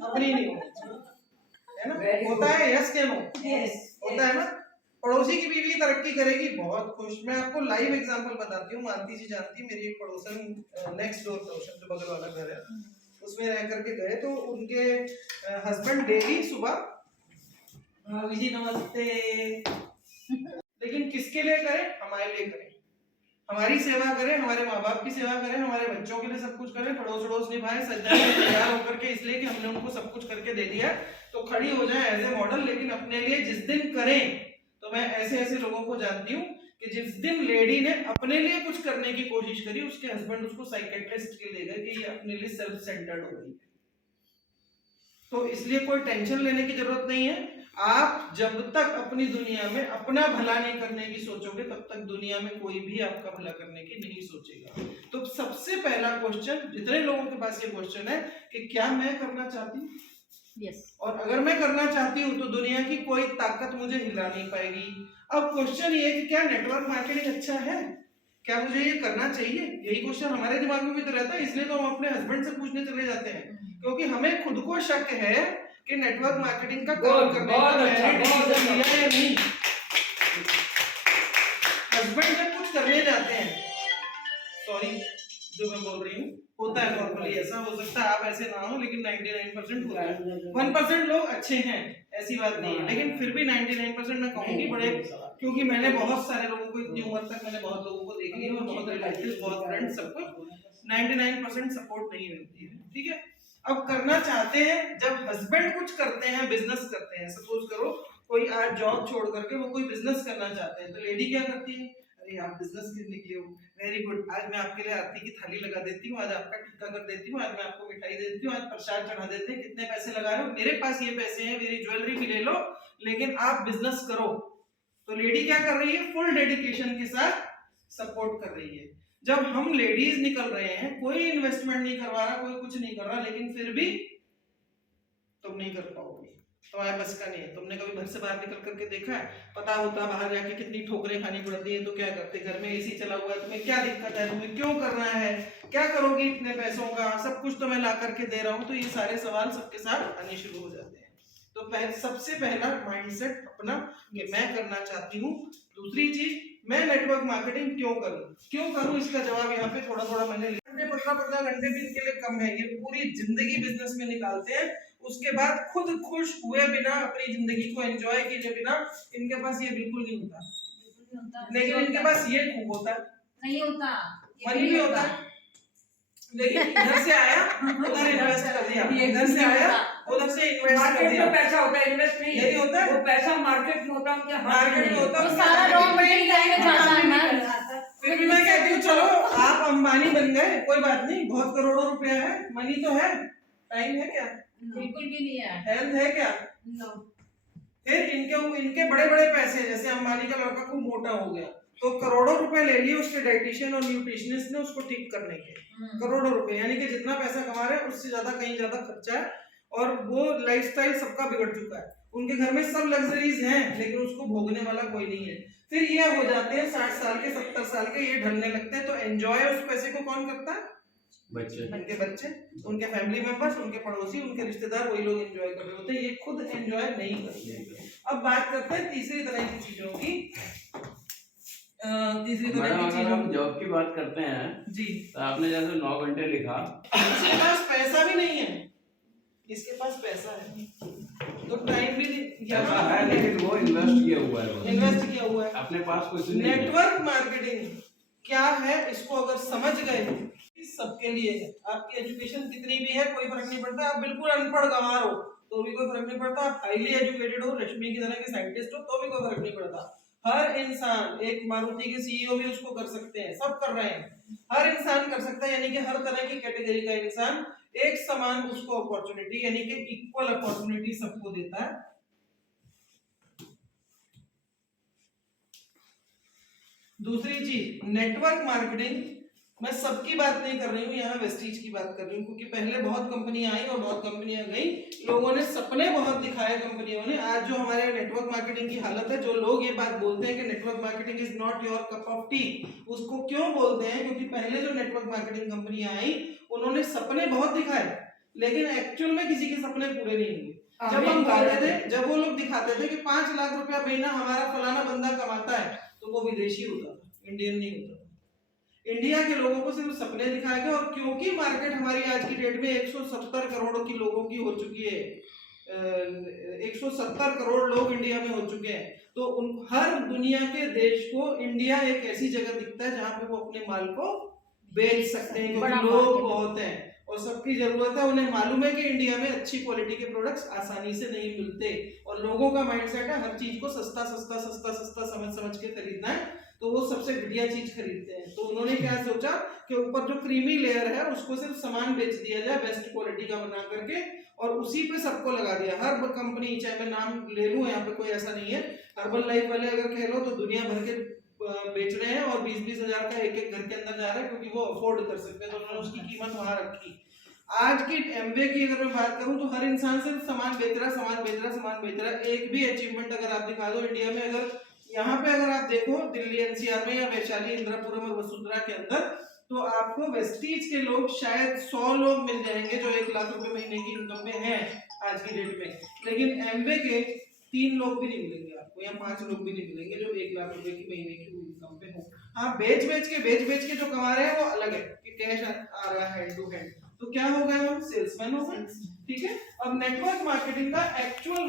अपनी नहीं होनी चाहिए, है ना? होता है यस के नो? होता है ना? पड़ोसी की बीवी तरक्की करेगी, बहुत खुश। मैं आपको लाइव एग्जांपल बताती हूँ, मानती जी जानती, मेरी एक पड़ोसन नेक्स्ट डोर पड़ोसन जो बगल वाला घर है उसमें रह करके गए, तो उनके हस्बैंड डेली सुबह भाभी जी नमस्ते, लेकिन किसके लिए करें? हमारे लिए करें, हमारी सेवा करें, हमारे माँ बाप की सेवा करें, हमारे बच्चों के लिए सब कुछ करें, पड़ोस अड़ोस निभाएं, सज्जन तैयार होकर के, इसलिए कि हमने उनको सब कुछ करके दे दिया तो खड़ी हो जाए एज ए मॉडल। लेकिन अपने लिए जिस दिन करें, तो मैं ऐसे ऐसे लोगों को जानती हूँ कि जिस दिन लेडी ने अपने लिए कुछ करने की कोशिश करी, उसके हस्बैंड उसको साइकेट्रिस्ट के ले गए कि ये अपने लिए सेल्फ सेंटर्ड हो गई। तो इसलिए कोई टेंशन लेने की जरूरत नहीं है। आप जब तक अपनी दुनिया में अपना भला नहीं करने की सोचोगे, तब तक दुनिया में कोई भी आपका भला करने की नहीं सोचेगा। तो सबसे पहला क्वेश्चन, जितने लोगों के पास ये क्वेश्चन है कि क्या मैं करना चाहती हूँ, और अगर मैं करना चाहती हूँ तो दुनिया की कोई ताकत मुझे हिला नहीं पाएगी। अब क्वेश्चन ये कि क्या नेटवर्क मार्केटिंग अच्छा है, क्या मुझे ये करना चाहिए, यही क्वेश्चन हमारे दिमाग में भी तो रहता है। इसलिए तो हम अपने हस्बैंड से पूछने चले जाते हैं, क्योंकि हमें खुद को शक है कि नेटवर्क मार्केटिंग का काम करने का मैंने डिसीजन लिया या नहीं। हस्बैंड जब कुछ करने जाते हैं, सॉरी जो मैं बोल रही हूँ, होता है नॉर्मली, ऐसा हो सकता है आप ऐसे ना हो, लेकिन 99% होता है। 1% लोग अच्छे हैं, ऐसी बात नहीं है, लेकिन फिर भी 99% मैं कहूँगी बड़े, क्योंकि मैंने बहुत सारे लोगों को, इतनी उम्र तक मैंने बहुत लोगों को देख लिया, और बहुत रिलेटिव्स, बहुत फ्रेंड्स, सबको 99% सपोर्ट नहीं मिलती है, ठीक है। अब करना चाहते हैं, जब हस्बैंड कुछ करते हैं, बिजनेस करते हैं, सपोज करो कोई आज जॉब छोड़ करके वो कोई बिजनेस करना चाहते हैं, तो लेडी क्या करती है? अरे आप बिजनेस के निकले हो, वेरी गुड, आज मैं आपके लिए आरती की थाली लगा देती हूँ, आज आपका टीका कर देती हूँ, आज मैं आपको मिठाई दे देती हूँ, आज प्रसाद चढ़ा देते हैं, कितने पैसे लगा रहे हो, मेरे पास ये पैसे हैं, मेरी ज्वेलरी भी ले लो, लेकिन आप बिजनेस करो। तो लेडी क्या कर रही है? फुल डेडिकेशन के साथ सपोर्ट कर रही है। जब हम लेडीज निकल रहे हैं, कोई इन्वेस्टमेंट नहीं करवा रहा, कोई कुछ नहीं कर रहा, लेकिन फिर भी तुम नहीं कर पाओगे, तुम्हारे बस का नहीं है। तुमने कभी घर से बाहर निकल करके देखा है? पता होता बाहर जाके कितनी ठोकरें खानी पड़ती है, तो क्या करते? घर में एसी चला हुआ है, तुम्हें क्या दिक्कत है, तुम्हें क्यों करना है, क्या करोगे इतने पैसों का, सब कुछ तो मैं ला करके दे रहा हूँ। तो ये सारे सवाल सबके साथ आने शुरू हो जाते हैं। तो सबसे पहला माइंडसेट अपना कि मैं करना चाहती हूँ। दूसरी चीज, मैं नेटवर्क मार्केटिंग क्यों करूँ, इसका जवाब यहाँ पे थोड़ा थोड़ा मैंने 15 घंटे भी इनके लिए कम है, ये पूरी जिंदगी बिजनेस में निकालते हैं। उसके बाद खुद खुश हुए बिना, अपनी जिंदगी को एंजॉय किए बिना, इनके पास ये बिल्कुल नहीं होता। लेकिन इनके पास ये खूब होता है, नहीं होता, मनी भी होता है, लेकिन इधर से आया उधर इन्वेस्ट कर दिया, इधर से आया उधर से इन्वेस्ट कर दिया। पैसा होता है, इन्वेस्ट नहीं, यही होता है, वो पैसा मार्केट में होता है, उनके मार्केट में होता है, सारा रॉ मटेरियल जाता है। फिर भी मैं कहती हूँ चलो आप अंबानी बन गए, कोई बात नहीं, बहुत करोड़ों रुपया है, मनी तो है, टाइम है क्या? बिल्कुल भी नहीं है। हेल्थ है क्या? नो। फिर इनके बड़े बड़े पैसे, जैसे अंबानी का लड़का खूब मोटा हो गया, तो करोड़ों रुपए ले लिए उसके डाइटिशियन और न्यूट्रिशनिस्ट ने उसको ठीक करने के, करोड़ों रुपए, यानी कि जितना पैसा कमा रहे हैं उससे ज्यादा, कहीं ज्यादा खर्चा है, और वो लाइफस्टाइल सबका बिगड़ चुका है। उनके घर में सब लग्जरीज हैं, लेकिन उसको भोगने वाला कोई नहीं है। फिर ये हो जाते हैं 60 साल के, 70 साल के, ये ढलने लगते हैं। तो एंजॉय उस पैसे को कौन करता है? बच्चे, उनके बच्चे, उनके फैमिली मेंबर्स, उनके पड़ोसी, उनके रिश्तेदार, वही लोग एंजॉय कर रहे होते हैं, ये खुद एंजॉय नहीं करते। अब बात करते हैं तीसरी तरह की चीजों की। तीसरी तरह की चीजों, हम जॉब की बात करते हैं जी, तो आपने जैसे 9 घंटे लिखा, इसके पास पैसा भी नहीं है, इसके पास पैसा है तो टाइम भी पैसा है, लेकिन वो इन्वेस्ट किया हुआ है, अपने पास कुछ नहीं। नेटवर्क मार्केटिंग क्या है, इसको अगर समझ गए, सबके लिए है। आपकी एजुकेशन कितनी भी है कोई फर्क नहीं पड़ता, आप बिल्कुल अनपढ़ गंवार हो तो भी कोई फर्क नहीं पड़ता, आप हाईली एजुकेटेड हो, रश्मि की तरह के साइंटिस्ट हो, तो भी कोई फर्क नहीं पड़ता। हर इंसान, एक मारुति के सीईओ भी उसको कर सकते हैं, सब कर रहे हैं, हर इंसान कर सकता है, यानी कि हर तरह की कैटेगरी का इंसान एक समान उसको अपॉर्चुनिटी, यानी कि इक्वल अपॉर्चुनिटी सबको देता है। दूसरी चीज, नेटवर्क मार्केटिंग, मैं सबकी बात नहीं कर रही हूँ, यहाँ वेस्टीज की बात कर रही हूँ, क्योंकि पहले बहुत कंपनियां आई और बहुत कंपनियां गई, लोगों ने सपने बहुत दिखाए कंपनियों ने। आज जो हमारे नेटवर्क मार्केटिंग की हालत है, जो लोग ये बात बोलते हैं कि network marketing is not your cup of T, उसको क्यों बोलते हैं? क्योंकि पहले जो नेटवर्क मार्केटिंग कंपनियां आई, उन्होंने सपने बहुत दिखाए, लेकिन एक्चुअल में किसी के सपने पूरे नहीं हुए। हाँ, जब हम मेन बोलते कारण थे, जब वो लोग दिखाते थे कि 5 लाख रुपया महीना हमारा फलाना बंदा कमाता है, तो वो विदेशी होता था, इंडियन नहीं होता था। इंडिया के लोगों को सिर्फ सपने दिखाए गए, और क्योंकि मार्केट हमारी आज की डेट में 170 करोड़ की लोगों की हो चुकी है, 170 करोड़ लोग इंडिया में हो चुके हैं, तो उन हर दुनिया के देश को इंडिया एक ऐसी जगह दिखता है जहां पे वो अपने माल को बेच सकते हैं, बड़ा क्योंकि लोग market है। बहुत हैं और सबकी जरूरत है। उन्हें मालूम है कि इंडिया में अच्छी क्वालिटी के प्रोडक्ट्स आसानी से नहीं मिलते, और लोगों का माइंडसेट है हर चीज को सस्ता सस्ता सस्ता सस्ता समझ समझ के खरीदना है, तो वो सबसे घटिया चीज खरीदते हैं। तो उन्होंने क्या सोचा कि ऊपर जो क्रीमी लेयर है उसको सिर्फ सामान बेच दिया जाए बेस्ट क्वालिटी का बना करके, और उसी पे सबको लगा दिया। हर कंपनी, चाहे मैं नाम ले लूं, यहाँ पे कोई ऐसा नहीं है, हर्बल लाइफ वाले अगर कह लो तो दुनिया भर के बेच रहे हैं, और 20-20 हजार का एक एक घर के अंदर जा रहा है, क्योंकि वो अफोर्ड कर सकते हैं, तो उन्होंने उसकी कीमत वहां रखी। आज की एमवे की अगर मैं बात करूं तो हर इंसान सिर्फ सामान बेच रहा है, सामान बेच रहा है, सामान बेच रहा है। एक भी अचीवमेंट अगर आप दिखा दो इंडिया में, अगर यहाँ पे अगर आप देखो दिल्ली एनसीआर में या वैशाली इंदिरापुरम और वसुंधरा के अंदर, तो आपको वेस्टीज के लोग शायद 100 लोग मिल जाएंगे जो 1 लाख रुपए महीने की इनकम में हैं आज की डेट में, लेकिन एमवे के 3 लोग भी नहीं मिलेंगे आपको, या 5 लोग भी नहीं मिलेंगे जो 1 लाख रुपए की महीने की इनकम पे हो। हाँ, बेच बेच के जो कमा रहे हैं वो अलग है कि कैश आ रहा है हैंड टू हैंड, तो क्या हो गए हम सेल्समैन हो गए। ठीक है, अब नेटवर्क मार्केटिंग का एक्चुअल